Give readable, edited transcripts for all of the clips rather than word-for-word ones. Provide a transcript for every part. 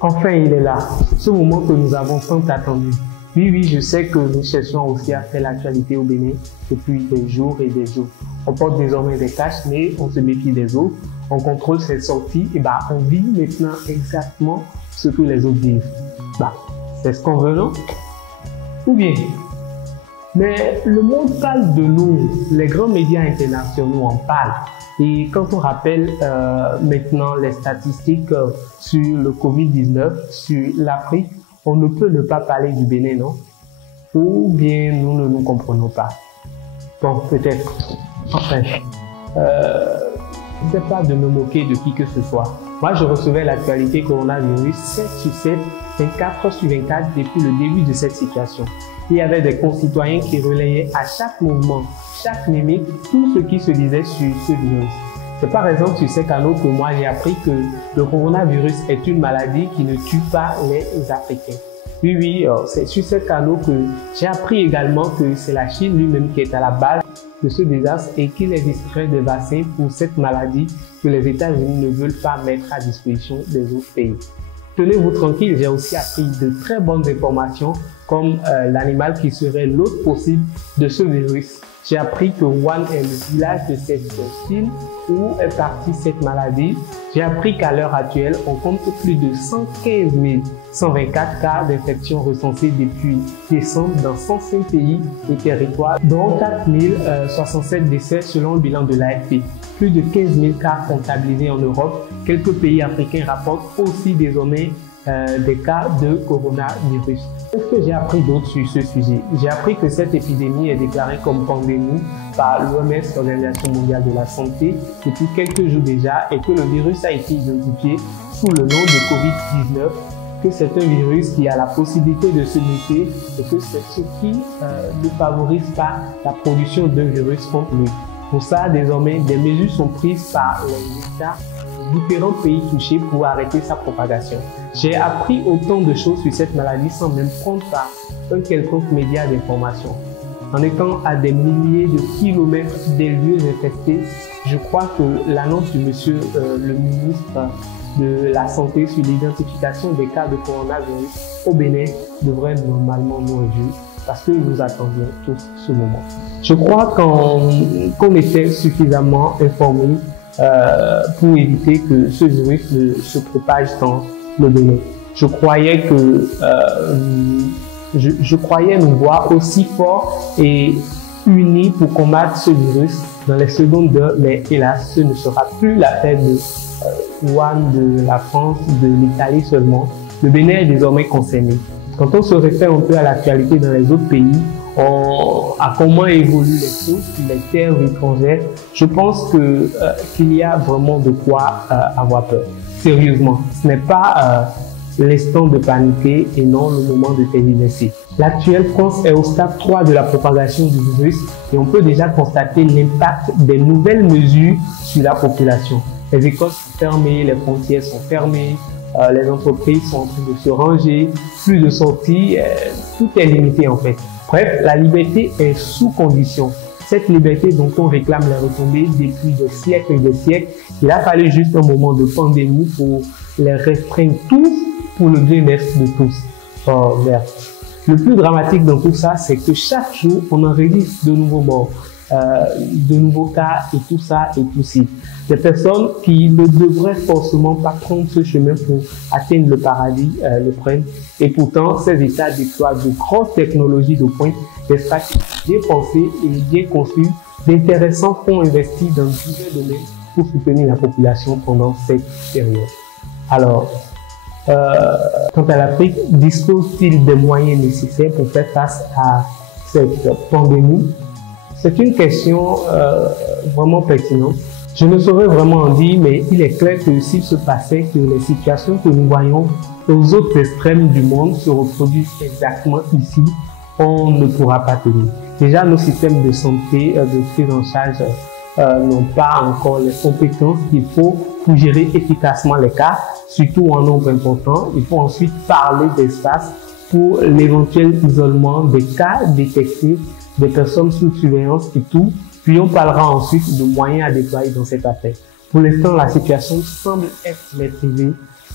Enfin, il est là, ce moment que nous avons tant attendu. Oui, je sais que nous cherchons aussi à faire l'actualité au Bénin depuis des jours et des jours. On porte désormais des cache-nez, on se méfie des autres, on contrôle ses sorties et on vit maintenant exactement ce que les autres disent. C'est ce qu'on veut, non? Ou bien? Mais le monde parle de nous, les grands médias internationaux en parlent. Et quand on rappelle maintenant les statistiques sur le Covid-19, sur l'Afrique, on ne peut ne pas parler du Bénin, non? Ou bien nous ne nous comprenons pas. Bon, peut-être. Enfin, je ne sais pas de me moquer de qui que ce soit. Moi, je recevais l'actualité coronavirus 7 sur 7, 24 sur 24 depuis le début de cette situation. Il y avait des concitoyens qui relayaient à chaque mouvement, chaque mimique, tout ce qui se disait sur ce virus. C'est par exemple sur ces canaux que moi j'ai appris que le coronavirus est une maladie qui ne tue pas les Africains. Oui, c'est sur ces canaux que j'ai appris également que c'est la Chine lui-même qui est à la base de ce désastre et qu'il existerait des vaccins pour cette maladie que les États-Unis ne veulent pas mettre à disposition des autres pays. Tenez-vous tranquille, j'ai aussi appris de très bonnes informations comme l'animal qui serait l'hôte possible de ce virus. J'ai appris que Wuhan est le village de cette Chine où est partie cette maladie. J'ai appris qu'à l'heure actuelle, on compte plus de 115 124 cas d'infection recensés depuis décembre dans 105 pays et territoires, dont 4 067 décès selon le bilan de l'AFP. Plus de 15 000 cas comptabilisés en Europe. Quelques pays africains rapportent aussi désormais des cas de coronavirus. Qu'est-ce que j'ai appris d'autre sur ce sujet? J'ai appris que cette épidémie est déclarée comme pandémie par l'OMS, l'Organisation mondiale de la santé, depuis quelques jours déjà et que le virus a été identifié sous le nom de Covid-19, que c'est un virus qui a la possibilité de se muter et que c'est ce qui ne favorise pas la production d'un virus contre lui. Pour ça, désormais, des mesures sont prises par les États différents pays touchés pour arrêter sa propagation. J'ai appris autant de choses sur cette maladie sans même prendre part un quelconque média d'information. En étant à des milliers de kilomètres des lieux infestés, je crois que l'annonce de monsieur le ministre de la Santé sur l'identification des cas de coronavirus au Bénin devrait normalement nous réjouir parce que nous attendions tous ce moment. Je crois qu'on était suffisamment informés pour éviter que ce virus ne se propage dans le Bénin. Je croyais nous voir aussi forts et unis pour combattre ce virus dans les secondes d'heure, mais hélas, ce ne sera plus l'affaire de Wuhan, de la France, de l'Italie seulement. Le Bénin est désormais concerné. Quand on se réfère un peu à l'actualité dans les autres pays, à comment évoluent les choses sur les terres étrangères, je pense qu'il y a vraiment de quoi avoir peur. Sérieusement, ce n'est pas l'instant de paniquer et non le moment de tergiverser. L'actuelle France est au stade 3 de la propagation du virus et on peut déjà constater l'impact des nouvelles mesures sur la population. Les écoles sont fermées, les frontières sont fermées, les entreprises sont en train de se ranger, plus de sorties, tout est limité en fait. Bref, la liberté est sous condition. Cette liberté dont on réclame les retombées depuis des siècles et des siècles, il a fallu juste un moment de pandémie pour les restreindre tous pour le bien-être de tous. Oh merde. Le plus dramatique dans tout ça, c'est que chaque jour, on enregistre de nouveaux morts, de nouveaux cas et tout ça et tout ci. Des personnes qui ne devraient forcément pas prendre ce chemin pour atteindre le paradis le prennent. Et pourtant, ces États déploient de grandes technologies de pointe, des stratégies bien pensées et bien conçues, d'intéressants fonds investis dans divers domaines pour soutenir la population pendant cette période. Alors, quant à l'Afrique, dispose-t-il des moyens nécessaires pour faire face à cette pandémie? C'est une question vraiment pertinente. Je ne saurais vraiment en dire, mais il est clair que s'il se passait que les situations que nous voyons aux autres extrêmes du monde se reproduisent exactement ici, on ne pourra pas tenir. Déjà, nos systèmes de santé, de prise en charge, n'ont pas encore les compétences qu'il faut pour gérer efficacement les cas, surtout en nombre important. Il faut ensuite parler d'espace pour l'éventuel isolement des cas détectés, des personnes sous surveillance et tout. Puis on parlera ensuite de moyens à déployer dans cette affaire. Pour l'instant, la situation semble être maîtrisée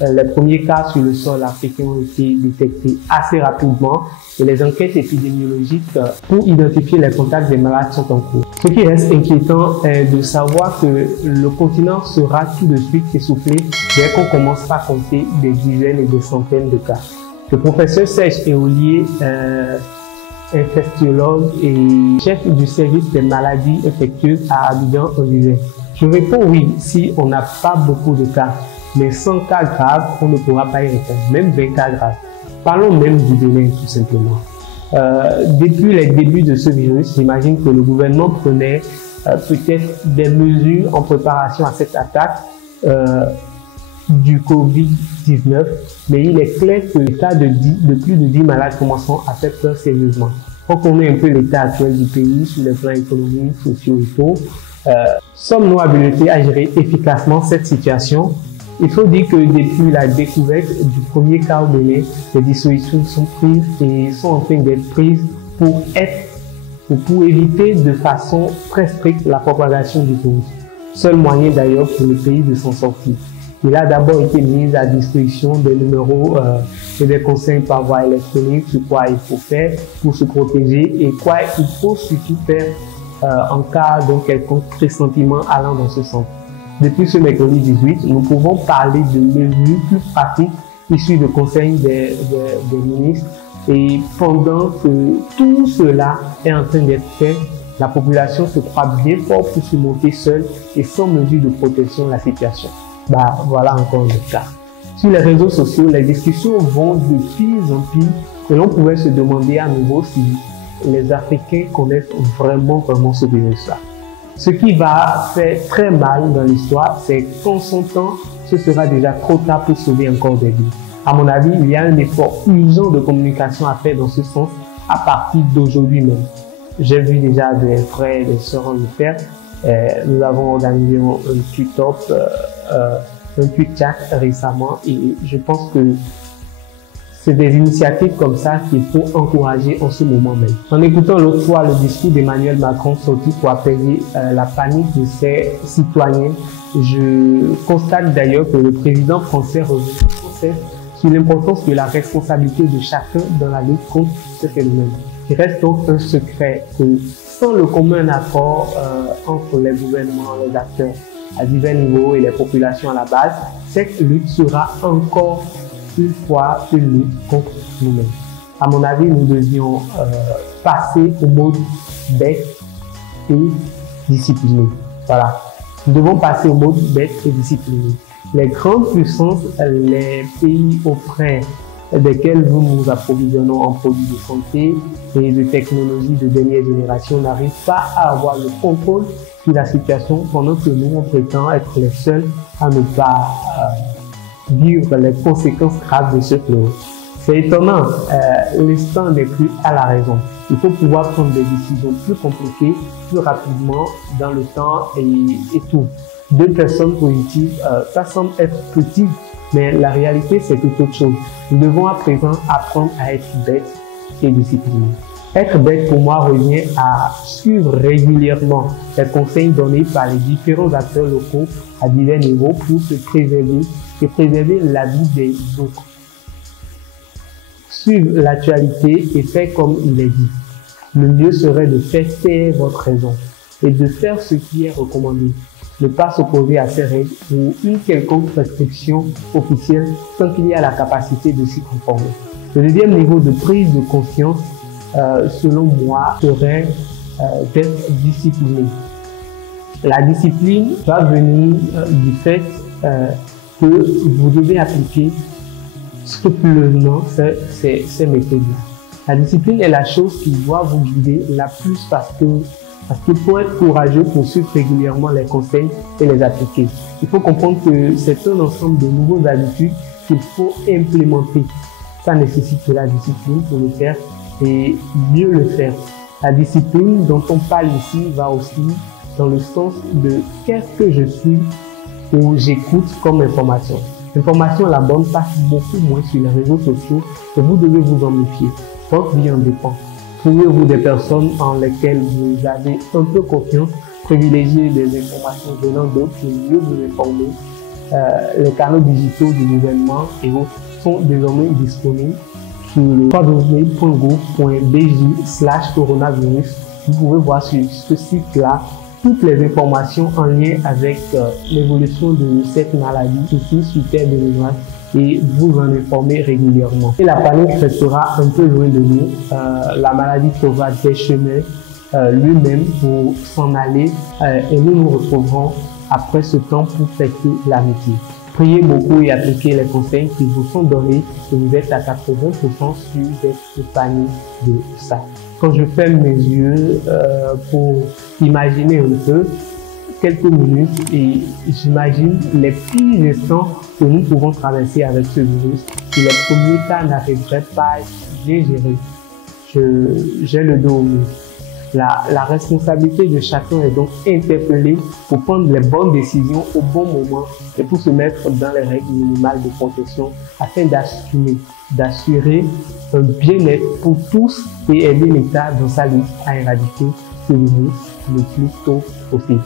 Les premiers cas sur le sol africain ont été détectés assez rapidement et les enquêtes épidémiologiques pour identifier les contacts des malades sont en cours. Ce qui reste inquiétant est de savoir que le continent sera tout de suite essoufflé dès qu'on commencera à compter des dizaines et des centaines de cas. Le professeur Serge Éolier, infectiologue et chef du service des maladies infectieuses à Abidjan, on disait: je réponds oui si on n'a pas beaucoup de cas, mais 100 cas graves, on ne pourra pas y répondre, même 20 cas graves. Parlons même du Bénin tout simplement. Depuis les débuts de ce virus, j'imagine que le gouvernement prenait peut-être des mesures en préparation à cette attaque du Covid-19, mais il est clair que les cas de plus de 10 malades commenceront à faire peur sérieusement. On connaît un peu l'état actuel du pays sur les plans économiques, sociaux et tout. Sommes-nous habilités à gérer efficacement cette situation? Il faut dire que depuis la découverte du premier cas au Bénin, les dispositions sont prises et sont en train d'être prises pour éviter de façon très stricte la propagation du virus. Seul moyen d'ailleurs pour le pays de s'en sortir. Il a d'abord été mis à disposition des numéros et des conseils par voie électronique sur quoi il faut faire pour se protéger et quoi il faut surtout faire en cas d'un quelconque pressentiment allant dans ce sens. Depuis ce mercredi 18, nous pouvons parler de mesures plus pratiques issues de conseils des ministres et pendant que tout cela est en train d'être fait, la population se croit bien fort pour surmonter seule et sans mesure de protection la situation. Voilà encore le cas. Sur les réseaux sociaux, les discussions vont de pire en pire et l'on pouvait se demander à nouveau si les Africains connaissent vraiment ce virus-là. Ce qui va faire très mal dans l'histoire, c'est qu'en son temps, ce sera déjà trop tard pour sauver encore des vies. À mon avis, il y a un effort urgent de communication à faire dans ce sens à partir d'aujourd'hui même. J'ai vu déjà des frères et des sœurs le faire. Nous avons organisé un tweet-up, un tweet-chat récemment et je pense que c'est des initiatives comme ça qu'il faut encourager en ce moment même. En écoutant l'autre fois le discours d'Emmanuel Macron sorti pour apaiser la panique de ses citoyens, je constate d'ailleurs que le président français revient sans cesse sur l'importance de la responsabilité de chacun dans la lutte contre ce phénomène. Il reste donc un secret que sans le commun accord entre les gouvernements, les acteurs à divers niveaux et les populations à la base, cette lutte sera encore une fois une lutte contre nous-mêmes. À mon avis, nous devions passer au mode bête et discipliné. Voilà. Nous devons passer au mode bête et discipliné. Les grandes puissances, les pays auprès desquels nous nous approvisionnons en produits de santé et de technologies de dernière génération n'arrivent pas à avoir le contrôle sur la situation pendant que nous, on prétend être les seuls à ne pas vivre les conséquences graves de ce fléau. C'est étonnant, l'instant n'est plus à la raison. Il faut pouvoir prendre des décisions plus compliquées, plus rapidement, dans le temps et tout. 2 personnes positives, ça semble être petit, mais la réalité c'est tout autre chose. Nous devons à présent apprendre à être bêtes et disciplinés. Être bête pour moi revient à suivre régulièrement les conseils donnés par les différents acteurs locaux à divers niveaux pour se préserver et préserver la vie des autres. Suivre l'actualité et faire comme il est dit. Le mieux serait de faire taire votre raison et de faire ce qui est recommandé. Ne pas s'opposer à ces règles ou une quelconque prescription officielle sans qu'il y ait la capacité de s'y conformer. Le deuxième niveau de prise de conscience, selon moi, serait d'être discipliné. La discipline va venir du fait que vous devez appliquer scrupuleusement ces méthodes-là. La discipline est la chose qui doit vous guider la plus parce qu'il faut être courageux pour suivre régulièrement les conseils et les appliquer. Il faut comprendre que c'est un ensemble de nouvelles habitudes qu'il faut implémenter. Ça nécessite de la discipline pour le faire et mieux le faire. La discipline dont on parle ici va aussi dans le sens de qu'est-ce que je suis ou j'écoute comme information. L'information, la bonne, passe beaucoup moins sur les réseaux sociaux et vous devez vous en méfier. Votre vie en dépend. Trouvez-vous des personnes en lesquelles vous avez un peu confiance, privilégiez des informations venant d'autres pour mieux vous informer les canaux digitaux du gouvernement et autres sont désormais disponibles sur le www.gouv.bj/coronavirus. Vous pouvez voir sur ce site-là toutes les informations en lien avec l'évolution de cette maladie ici sur Terre béninoise et vous en informer régulièrement. Et la panique restera un peu loin de nous. La maladie trouvera des chemins lui-même pour s'en aller et nous nous retrouverons après ce temps pour fêter l'amitié. Priez beaucoup et appliquez les conseils qui vous sont donnés et vous êtes à 80% sûr d'être épargné de ça. Quand je ferme mes yeux pour imaginer un peu, quelques minutes, et j'imagine les petits instants que nous pouvons traverser avec ce virus, et les premiers cas n'arriveraient pas à être bien gérés. J'ai le dos au mur. La responsabilité de chacun est donc interpellée pour prendre les bonnes décisions au bon moment et pour se mettre dans les règles minimales de protection afin d'assurer un bien-être pour tous et aider l'État dans sa lutte à éradiquer ce virus le plus tôt possible.